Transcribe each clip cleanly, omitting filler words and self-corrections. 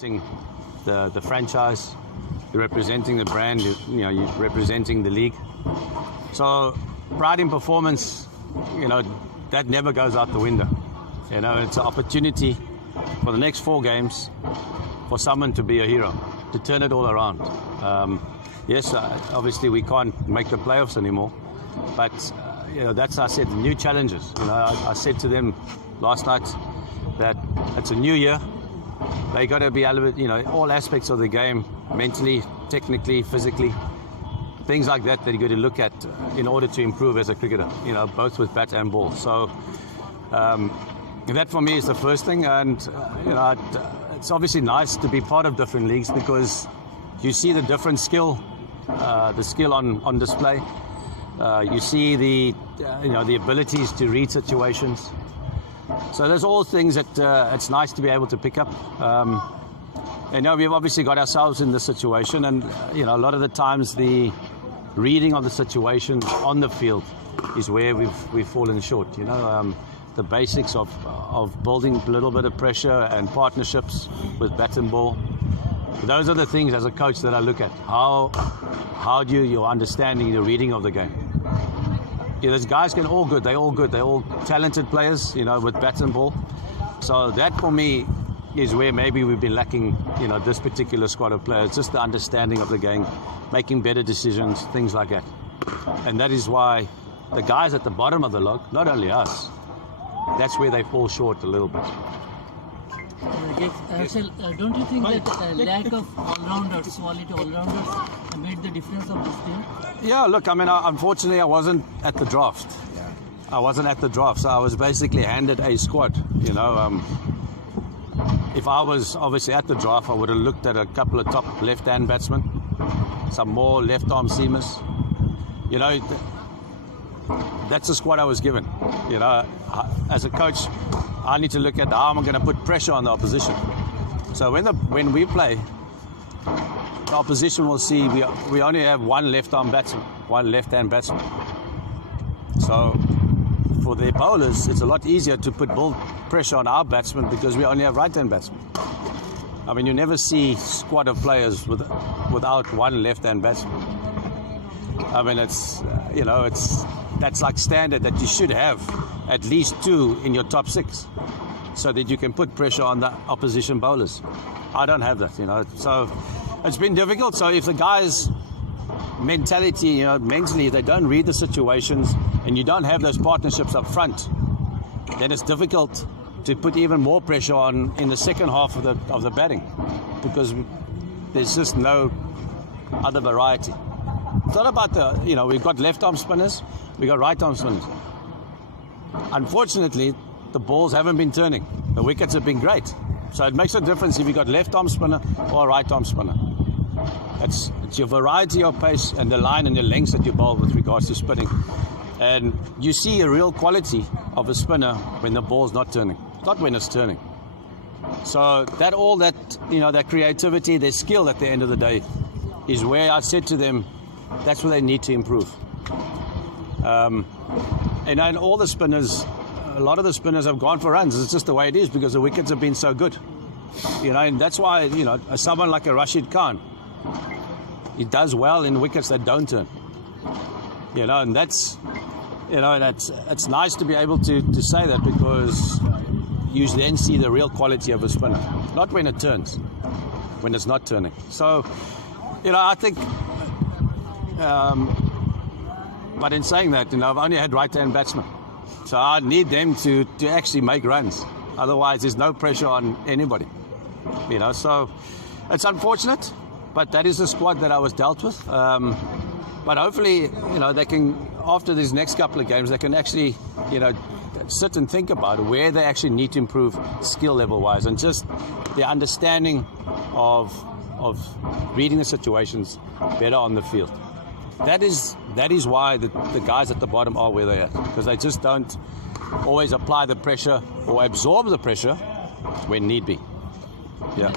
The franchise, you're representing the brand, you're representing the league. So pride in performance, that never goes out the window. It's an opportunity for the next 4 games for someone to be a hero, to turn it all around. Yes, obviously we can't make the playoffs anymore, but that's, I said, new challenges. I said to them last night that it's a new year. They got to be all aspects of the game, mentally, technically, physically, things like that you got to look at in order to improve as a cricketer, both with bat and ball. So that for me is the first thing, and it's obviously nice to be part of different leagues because you see the different skill, the skill on display. You see the abilities to read situations. So there's all things that it's nice to be able to pick up. We've obviously got ourselves in this situation, and a lot of the times the reading of the situation on the field is where we've fallen short. The basics of building a little bit of pressure and partnerships with bat and ball. Those are the things as a coach that I look at. How do your understanding, your reading of the game? Those guys they're all good. They're all talented players, with bat and ball. So that for me is where maybe we've been lacking, this particular squad of players, just the understanding of the game, making better decisions, things like that. And that is why the guys at the bottom of the log, not only us, that's where they fall short a little bit. Herschelle, don't you think that lack of all-rounders, quality all-rounders, made the difference of this team? Yeah, look, unfortunately I wasn't at the draft. I wasn't at the draft, so I was basically handed a squad, If I was obviously at the draft, I would have looked at a couple of top left-hand batsmen, some more left-arm seamers. That's the squad I was given. As a coach, I need to look at how am I going to put pressure on the opposition. So when we play, the opposition will see we only have one left-arm batsman, one left-hand batsman. So for the bowlers, it's a lot easier to put pressure on our batsmen because we only have right-hand batsmen. You never see squad of players without one left-hand batsman. That's like standard that you should have at least 2 in your top 6 so that you can put pressure on the opposition bowlers. I don't have that, So it's been difficult. So if the guys' mentality, mentally, they don't read the situations and you don't have those partnerships up front, then it's difficult to put even more pressure on in the second half of the batting because there's just no other variety. It's not about we've got left-arm spinners, we've got right-arm spinners. Unfortunately, the balls haven't been turning. The wickets have been great. So it makes a difference if you've got left-arm spinner or a right-arm spinner. It's your variety of pace and the line and the lengths that you bowl with regards to spinning. And you see a real quality of a spinner when the ball's not turning, not when it's turning. So that creativity, their skill at the end of the day is where I said to them, that's where they need to improve. And all the spinners, a lot of the spinners have gone for runs. It's just the way it is because the wickets have been so good. And that's why, someone like a Rashid Khan, he does well in wickets that don't turn. And that's, it's nice to be able to say that because you then see the real quality of a spinner. Not when it turns, when it's not turning. So, I think, but in saying that, I've only had right-hand batsmen. So I need them to actually make runs. Otherwise, there's no pressure on anybody. So it's unfortunate, but that is the squad that I was dealt with. But hopefully, they can, after these next couple of games, they can actually, sit and think about where they actually need to improve skill level-wise and just their understanding of reading the situations better on the field. That is why the guys at the bottom are where they are, because they just don't always apply the pressure or absorb the pressure when need be. Yeah.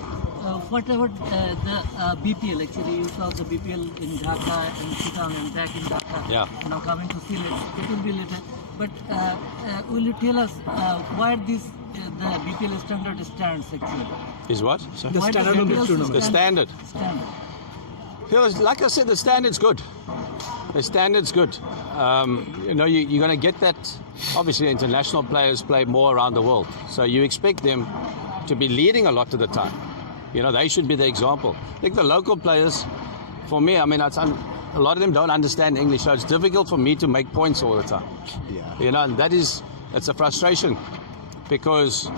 What about the BPL? Actually, you saw the BPL in Dhaka and Chittagong and back in Dhaka. Yeah. Now coming to Sylhet, it will be later. But will you tell us why this the BPL standard stands actually? Is what? Sorry? The Why standard of the BPL tournament. The standard. Standard. You know, like I said, the standard's good. The standard's good. You know, you're going to get that. Obviously, international players play more around the world, so you expect them to be leading a lot of the time. You know, they should be the example. I think the local players, for me, I mean, a lot of them don't understand English, so it's difficult for me to make points all the time. Yeah. You know, and it's a frustration because,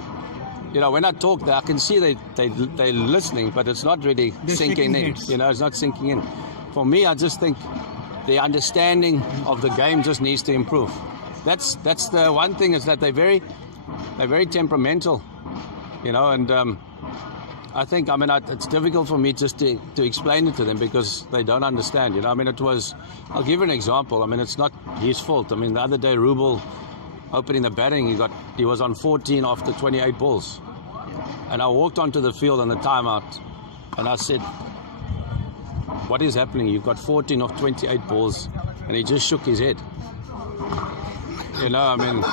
you know, when I talk, I can see they're listening, but it's not really They're sinking shaking in. heads. You know, it's not sinking in. For me, I just think the understanding of the game just needs to improve. That's the one thing, is that they're very temperamental, you know, and I think, I mean, it's difficult for me just to explain it to them because they don't understand, you know. I mean, I'll give you an example. I mean, it's not his fault. I mean, the other day, Rubel, opening the batting, he was on 14 after 28 balls. And I walked onto the field on the timeout and I said, what is happening? You've got 14 of 28 balls. And he just shook his head. You know, I mean,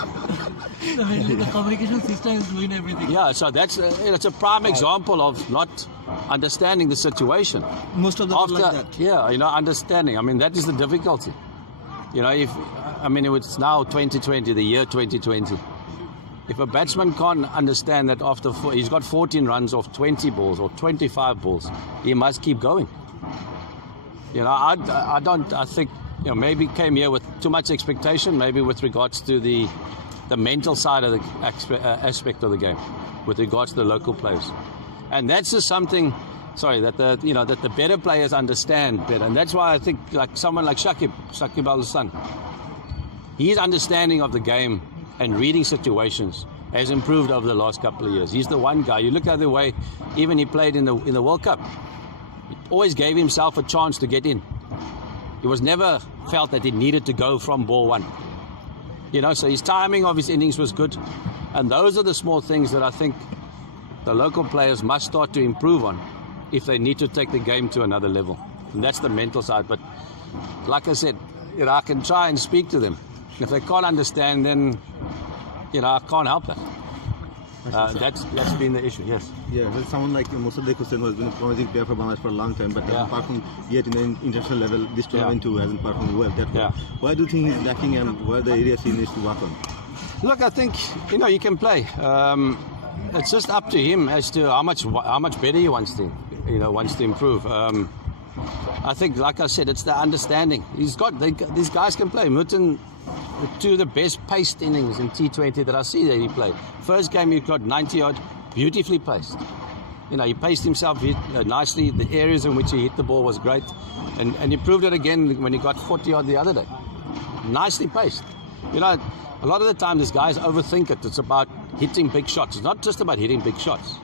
The communication system is doing everything. yeah, so it's a prime example of not understanding the situation. Most of them are like that. Yeah, you know, understanding. I mean, that is the difficulty. You know, it's now 2020, the year 2020. If a batsman can't understand that he's got 14 runs off 20 balls or 25 balls, he must keep going. You know, I think, you know, maybe came here with too much expectation, maybe with regards to the mental side of the aspect of the game, with regards to the local players. And that's just something, that the better players understand better. And that's why I think like someone like Shakib Al-Hassan, his understanding of the game and reading situations has improved over the last couple of years. He's the one guy. You look at the way even he played in the World Cup. He always gave himself a chance to get in. He was never felt that he needed to go from ball one. You know, so his timing of his innings was good. And those are the small things that I think the local players must start to improve on if they need to take the game to another level. And that's the mental side. But like I said, you know, I can try and speak to them. If they can't understand, then, you know, I can't help that. That's been the issue, yes. Yeah, well, someone like Mosaddek Hussain has been a promising player for Bangladesh for a long time, but hasn't performed yet in the international level. This tournament too hasn't performed well. Why do you think he's lacking, and what are the areas he needs to work on? Look, I think, you know, he can play. It's just up to him as to how much better he wants to improve. I think, like I said, it's the understanding. These guys can play. Mutton, two of the best paced innings in T20 that I see that he played. First game he got 90-odd, beautifully paced. You know, he paced himself nicely. The areas in which he hit the ball was great. And he proved it again when he got 40-odd the other day. Nicely paced. You know, a lot of the time these guys overthink it. It's about hitting big shots. It's not just about hitting big shots.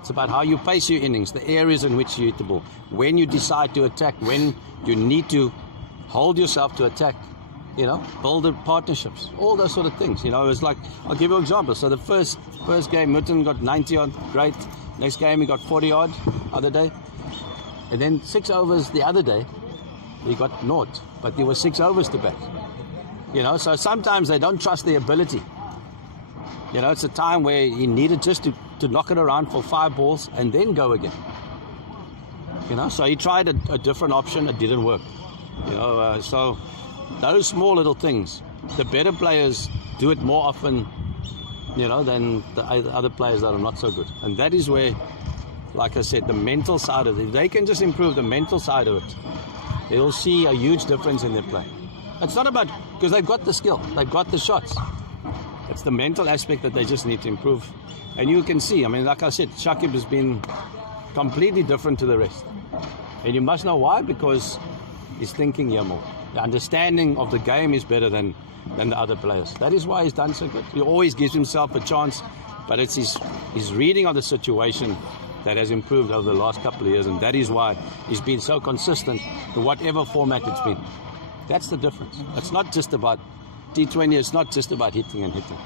It's about how you pace your innings, the areas in which you hit the ball, when you decide to attack, when you need to hold yourself to attack. You know, build partnerships, all those sort of things. You know, it's like, I'll give you an example. So the first game, Mutton got 90-odd, great. Next game, he got 40-odd, other day. And then 6 overs the other day, he got naught. But there were 6 overs to bat. You know, so sometimes they don't trust the ability. You know, it's a time where he needed just to knock it around for 5 balls and then go again. You know, so he tried a different option, it didn't work. You know, so those small little things, the better players do it more often, you know, than the other players that are not so good. And that is where, like I said, the mental side of it, if they can just improve the mental side of it, they'll see a huge difference in their play. It's not about, because they've got the skill, they've got the shots. It's the mental aspect that they just need to improve. And you can see, I mean, like I said, Shakib has been completely different to the rest. And you must know why, because he's thinking here more. The understanding of the game is better than the other players. That is why he's done so good. He always gives himself a chance, but it's his reading of the situation that has improved over the last couple of years, and that is why he's been so consistent in whatever format it's been. That's the difference. It's not just about T20, it's not just about hitting and hitting.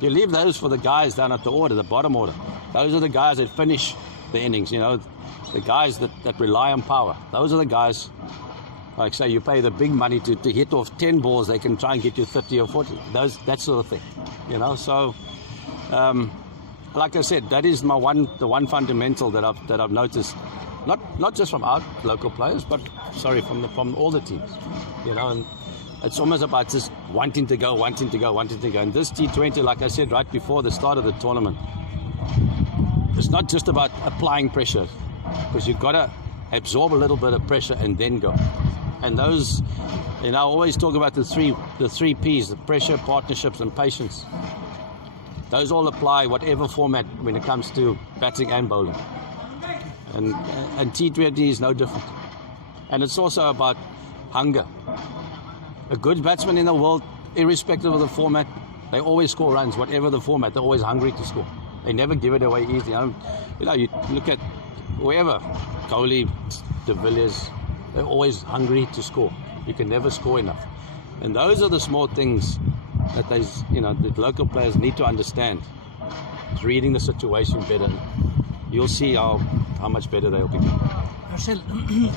You leave those for the guys down at the bottom order. Those are the guys that finish the innings, you know, the guys that rely on power. Those are the guys, like say you pay the big money to hit off 10 balls, they can try and get you 30 or 40. That sort of thing, you know. So like I said, that is the one fundamental that I've noticed, not just from our local players, but from all the teams, and it's almost about just wanting to go. And this T20, like I said right before the start of the tournament, it's not just about applying pressure, because you've got to absorb a little bit of pressure and then go. And those, I always talk about the three P's: the pressure, partnerships, and patience. Those all apply whatever format when it comes to batting and bowling. And T20 is no different. And it's also about hunger. A good batsman in the world, irrespective of the format, they always score runs, whatever the format. They're always hungry to score. They never give it away easy. You look at whoever, Kohli, De Villiers, they're always hungry to score. You can never score enough. And those are the small things that the local players need to understand. It's reading the situation better. You'll see how much better they'll become. Herschelle,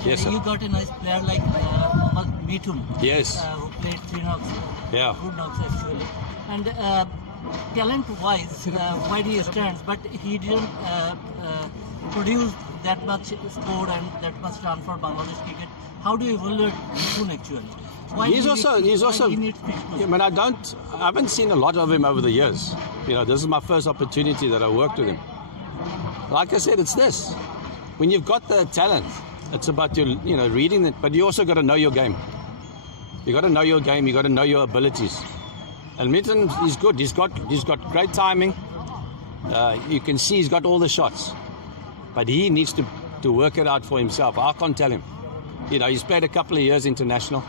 yes, sir. You got a nice player like Mohammad Mithun. Yes. Who played 3 knocks. Yeah. Good knocks actually. And talent-wise, wide he stands, but he didn't produce that much score and that much run for Bangladesh cricket. How do you evaluate Mithun actually? He's also. I haven't seen a lot of him over the years. This is my first opportunity that I worked with him. Like I said, it's this. When you've got the talent, it's about reading it, but you also got to know your game. You got to know your game. You got to know your abilities. And Mithun is good. He's got great timing. You can see he's got all the shots, but he needs to work it out for himself. I can't tell him. He's played a couple of years international,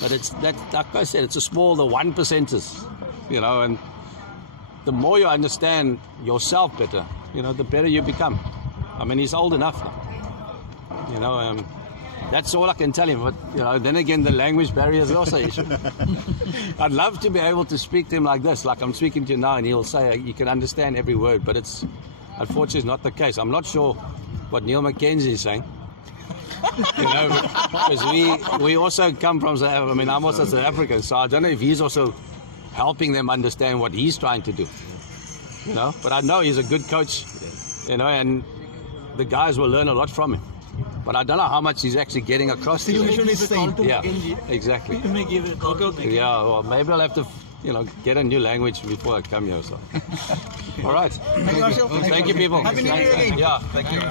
but like I said, it's the 1%ers. And the more you understand yourself better, the better you become. I mean, he's old enough now. That's all I can tell him. But then again, the language barrier is also an issue. I'd love to be able to speak to him like this, like I'm speaking to you now, and he'll say you can understand every word. But it's unfortunately not the case. I'm not sure what Neil Mackenzie is saying. Because we also come from South Africa. I mean, I'm also South African, so I don't know if he's also helping them understand what he's trying to do. But I know he's a good coach, and the guys will learn a lot from him. But I don't know how much he's actually getting across to them. Yeah, exactly. You may give it a call. Yeah, well, maybe I'll have to, get a new language before I come here. So, all right. Thank you, Thank you, people. Happy New Year again. Yeah, thank you.